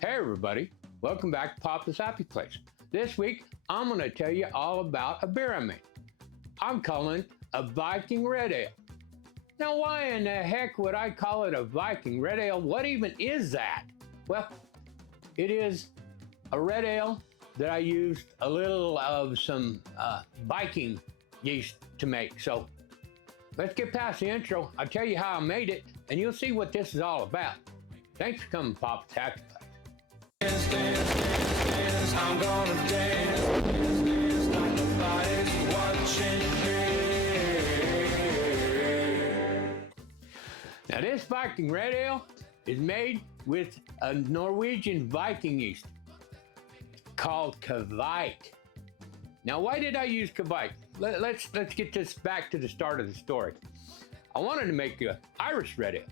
Hey everybody, welcome back to Papa's Happy Place. This week, I'm going to tell you all about a beer I made. I'm calling it a Viking Red Ale. Now why in the heck would I call it a Viking Red Ale? What even is that? Well, it is a red ale that I used a little of some Viking yeast to make. So let's get past the intro. I'll tell you how I made it and you'll see what this is all about. Thanks for coming to Papa's Happy Place. Dance, dance, dance, dance, I'm gonna dance, dance, dance, like nobody's watching me. Now this Viking Red Ale is made with a Norwegian Viking yeast called Kveik. Now why did I use Kveik? Let's get this back to the start of the story. I wanted to make an Irish Red Ale.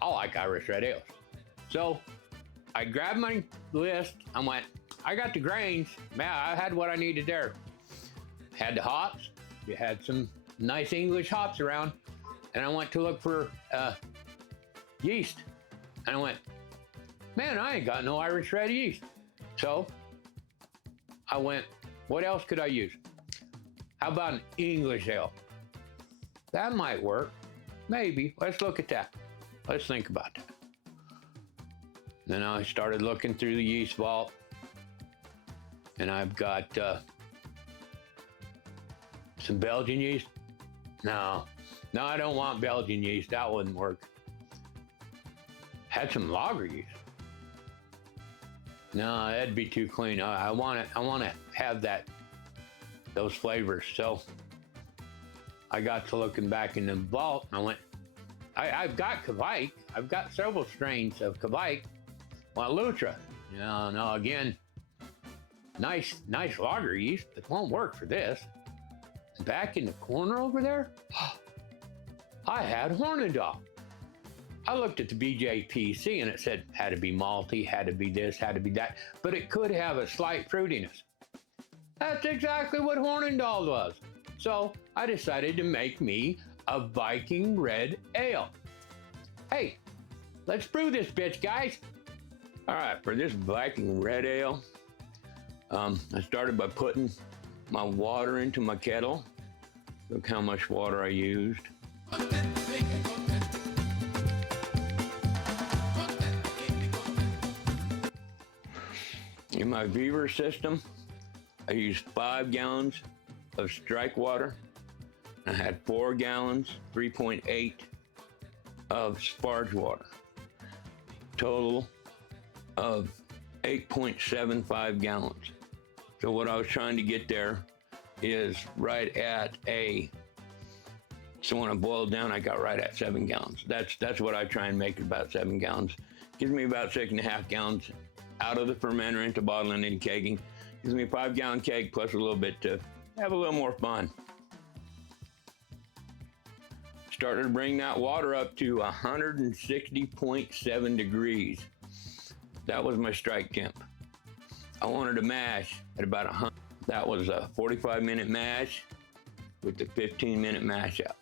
I like Irish Red Ales. So I grabbed my list, I went, I got the grains, man, I had what I needed there. Had the hops, you had some nice English hops around, and I went to look for yeast. And I went, man, I ain't got no Irish red yeast. So I went, what else could I use? How about an English ale? That might work, maybe, let's look at that. Let's think about that. Then I started looking through the yeast vault, and I've got some Belgian yeast. No, I don't want Belgian yeast. That wouldn't work. Had some lager yeast. No, that'd be too clean. I want to have those flavors. So I got to looking back in the vault, and I went, I've got Kveik. I've got several strains of Kveik. Well, Lutra, no, again, nice lager yeast, but won't work for this. And back in the corner over there, I had Hornindal. I looked at the BJPC and it said had to be malty, had to be this, had to be that, but it could have a slight fruitiness. That's exactly what Hornindal was. So I decided to make me a Viking Red Ale. Hey, let's brew this bitch, guys. All right, for this Viking Red Ale, I started by putting my water into my kettle. Look how much water I used. In my Beaver system, I used 5 gallons of strike water. I had 4 gallons, 3.8 of sparge water. Total of 8.75 gallons. So what I was trying to get there is right at so when I boiled down, I got right at 7 gallons. That's what I try and make, about 7 gallons. Gives me about 6.5 gallons out of the fermenter into bottling and kegging. Gives me a 5-gallon keg plus a little bit to have a little more fun. Started to bring that water up to 160.7 degrees. That was my strike temp. I wanted to mash at about 100. That was a 45-minute mash with the 15-minute mash out.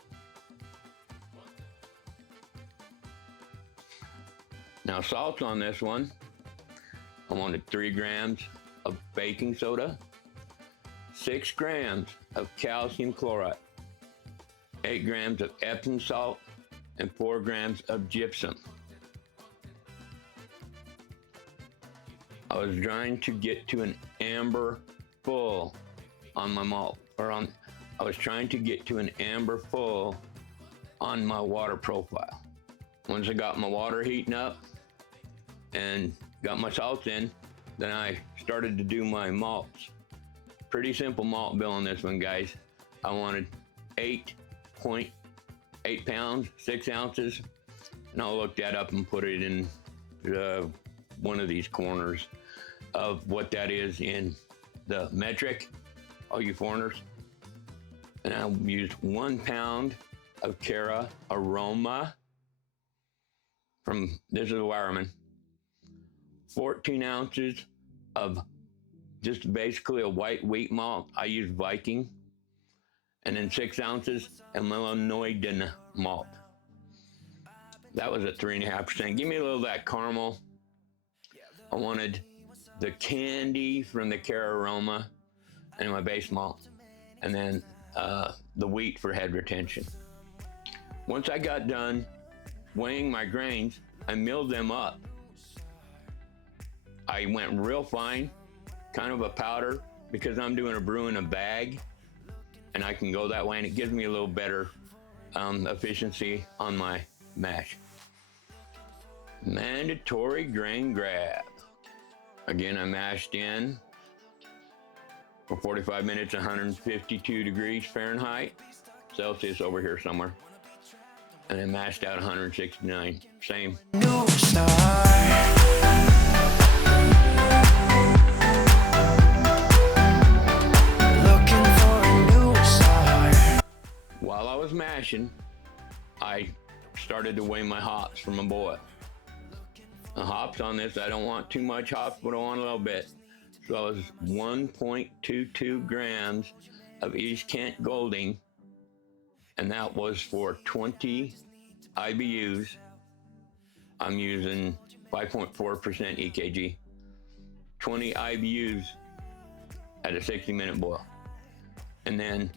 Now salt on this one, I wanted 3 grams of baking soda, 6 grams of calcium chloride, 8 grams of Epsom salt, and 4 grams of gypsum. I was trying to get to an amber full on my malt, I was trying to get to an amber full on my water profile. Once I got my water heating up and got my salts in, then I started to do my malts. Pretty simple malt bill on this one, guys. I wanted 8.8 pounds, 6 ounces, and I'll look that up and put it in one of these corners of what that is in the metric, all you foreigners. And I used 1 pound of Cara Aroma this is a Wireman, 14 ounces of just basically a white wheat malt. I use Viking, and then 6 ounces of Norwegian malt. That was at 3.5%. Give me a little of that caramel I wanted the candy from the care aroma and my base malt, and then the wheat for head retention. Once I got done weighing my grains, I milled them up. I went real fine, kind of a powder, because I'm doing a brew in a bag, and I can go that way, and it gives me a little better efficiency on my mash. Mandatory grain grab. Again, I mashed in for 45 minutes, 152 degrees Fahrenheit, Celsius over here somewhere. And then mashed out 169, same. New star. Looking for a new star. While I was mashing, I started to weigh my hops from a boil. The hops on this, I don't want too much hops, but I want a little bit. So I was 1.22 grams of East Kent Golding, and that was for 20 IBUs. I'm using 5.4% EKG, 20 IBUs at a 60-minute boil. And then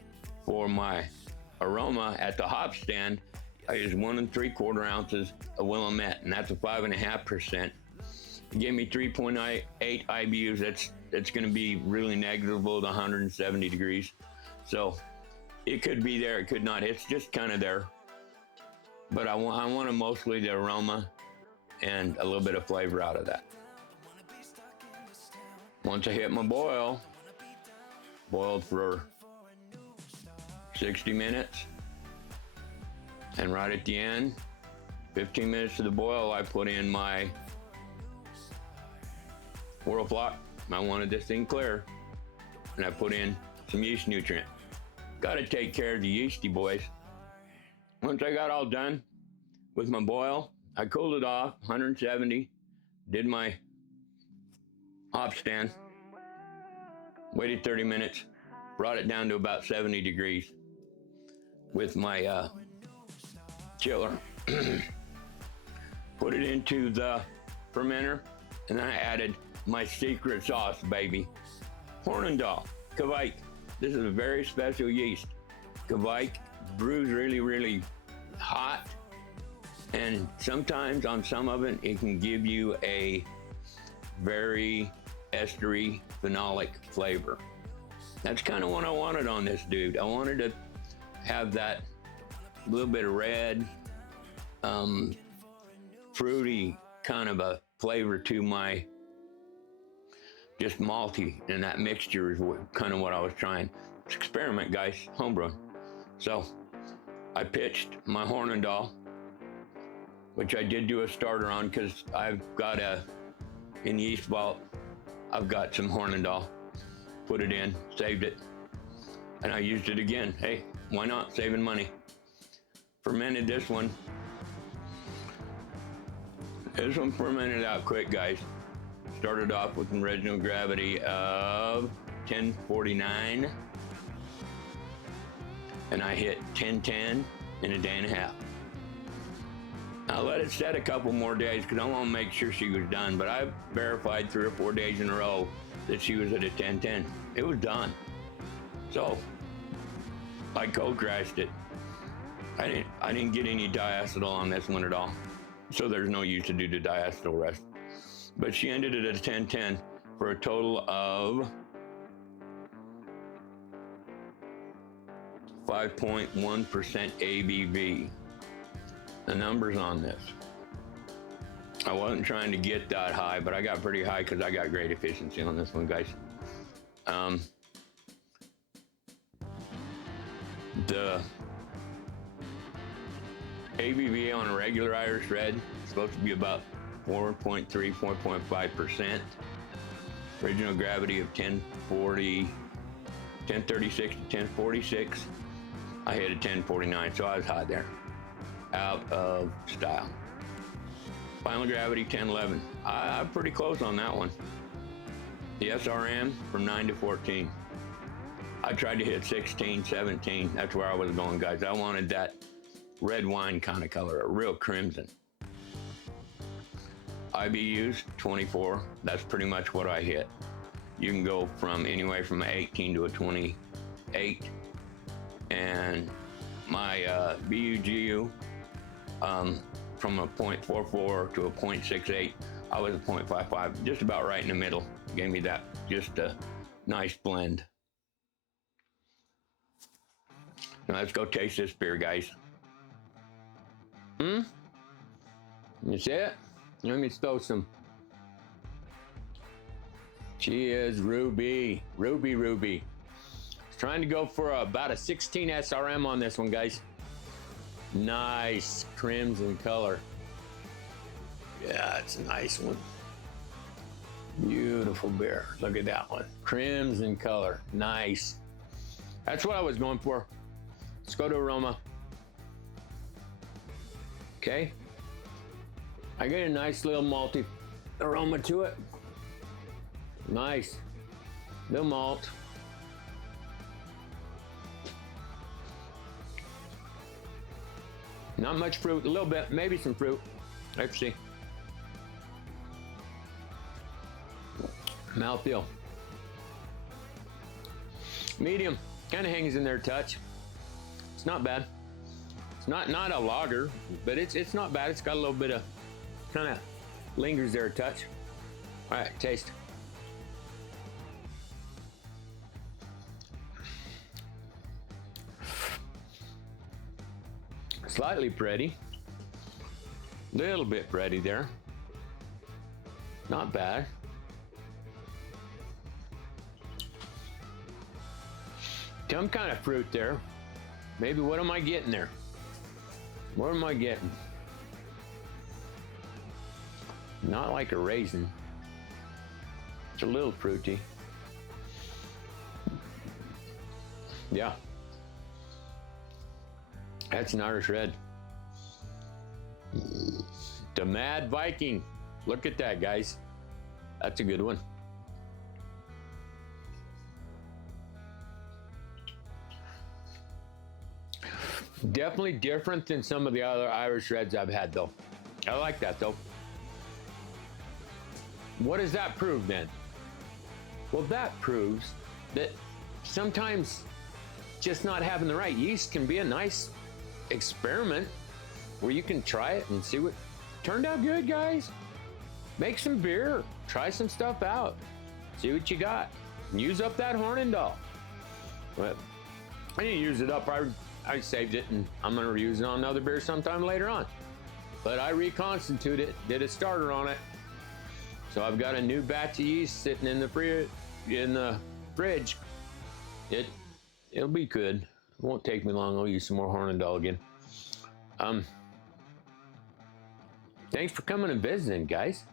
for my aroma at the hop stand, I used 1 3/4 ounces of Willamette, and that's a 5.5%. It gave me 3.8 IBUs. That's going to be really negligible to 170 degrees. So it could be there, it could not. It's just kind of there. But I wanted mostly the aroma and a little bit of flavor out of that. Once I hit my boil, boiled for 60 minutes. And right at the end, 15 minutes to the boil, I put in my Whirl Flock. I wanted this thing clear. And I put in some yeast nutrient. Got to take care of the yeasty boys. Once I got all done with my boil, I cooled it off, 170, did my hop stand, waited 30 minutes, brought it down to about 70 degrees with my chiller. Put it into the fermenter, and then I added my secret sauce, baby. Hornindal Kveik. This is a very special yeast. Kveik brews really, really hot, and sometimes on some of it, it can give you a very estery, phenolic flavor. That's kind of what I wanted on this dude. I wanted to have that little bit of red, fruity kind of a flavor to my just malty, and that mixture is kind of what I was trying. It's experiment, guys, homebrewing. So I pitched my Hornindal, which I did do a starter on because I've got in the yeast vault, I've got some Hornindal. Put it in, saved it, and I used it again. Hey, why not? Saving money. Fermented this one. This one fermented out quick, guys. Started off with an original gravity of 1049, and I hit 1010 in a day and a half. I let it set a couple more days because I want to make sure she was done, but I verified 3 or 4 days in a row that she was at a 1010. It was done. So I cold crashed it. I didn't get any diacetyl on this one at all, so there's no use to do the diacetyl rest. But she ended it at a 1010 for a total of 5.1% ABV. The numbers on this. I wasn't trying to get that high, but I got pretty high because I got great efficiency on this one, guys. The ABV on a regular Irish Red is supposed to be about 4.3, 4.5%. Original gravity of 1040, 1036 to 1046. I hit a 1049, so I was hot there. Out of style. Final gravity 1011. I'm pretty close on that one. The SRM from 9 to 14. I tried to hit 16, 17. That's where I was going, guys. I wanted that red wine kind of color, a real crimson. IBUs, 24. That's pretty much what I hit. You can go from anyway from 18 to a 28. And my BUGU, from a 0.44 to a 0.68, I was a 0.55, just about right in the middle. Gave me that, just a nice blend. Now let's go taste this beer, guys. You see it? Let me throw some. She is Ruby. Ruby. Trying to go for about a 16 SRM on this one, guys. Nice crimson color. Yeah, it's a nice one. Beautiful beer. Look at that one. Crimson color. Nice. That's what I was going for. Let's go to aroma. Okay. I get a nice little malty aroma to it. Nice. Little malt. Not much fruit, a little bit, maybe some fruit. Let's see. Mouthfeel. Medium, kind of hangs in there a touch. It's not bad. It's not a lager, but it's not bad. It's got a little bit of, kind of lingers there a touch. All right, taste. Slightly bready, little bit bready there. Not bad. Some kind of fruit there. Maybe what am I getting there? What am I getting? Not like a raisin. It's a little fruity. Yeah. That's an Irish red. The Mad Viking. Look at that, guys. That's a good one. Definitely different than some of the other Irish reds I've had, though. I like that, though. What does that prove, then? Well, that proves that sometimes just not having the right yeast can be a nice experiment where you can try it and see what turned out good, guys. Make some beer, try some stuff out, see what you got, and use up that Hornindal. But I didn't use it up. I saved it, and I'm gonna reuse it on another beer sometime later on. But I reconstituted it, did a starter on it, so I've got a new batch of yeast sitting in the fridge. It'll be good. It won't take me long. I'll use some more Hornindal again. Thanks for coming and visiting, guys.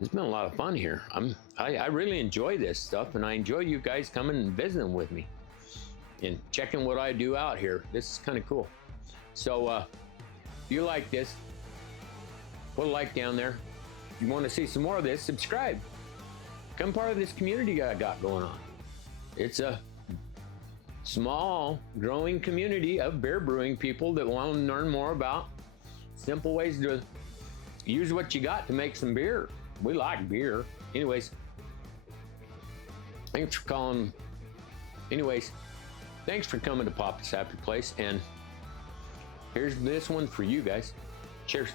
It's been a lot of fun here. I really enjoy this stuff, and I enjoy you guys coming and visiting with me and checking what I do out here. This is kind of cool. So if you like this, put a like down there. If you want to see some more of this, subscribe. Become part of this community I got going on. It's a small, growing community of beer brewing people that want to learn more about simple ways to use what you got to make some beer. We like beer. Anyways, thanks for coming to Papa's Happy Place, and here's this one for you guys. Cheers.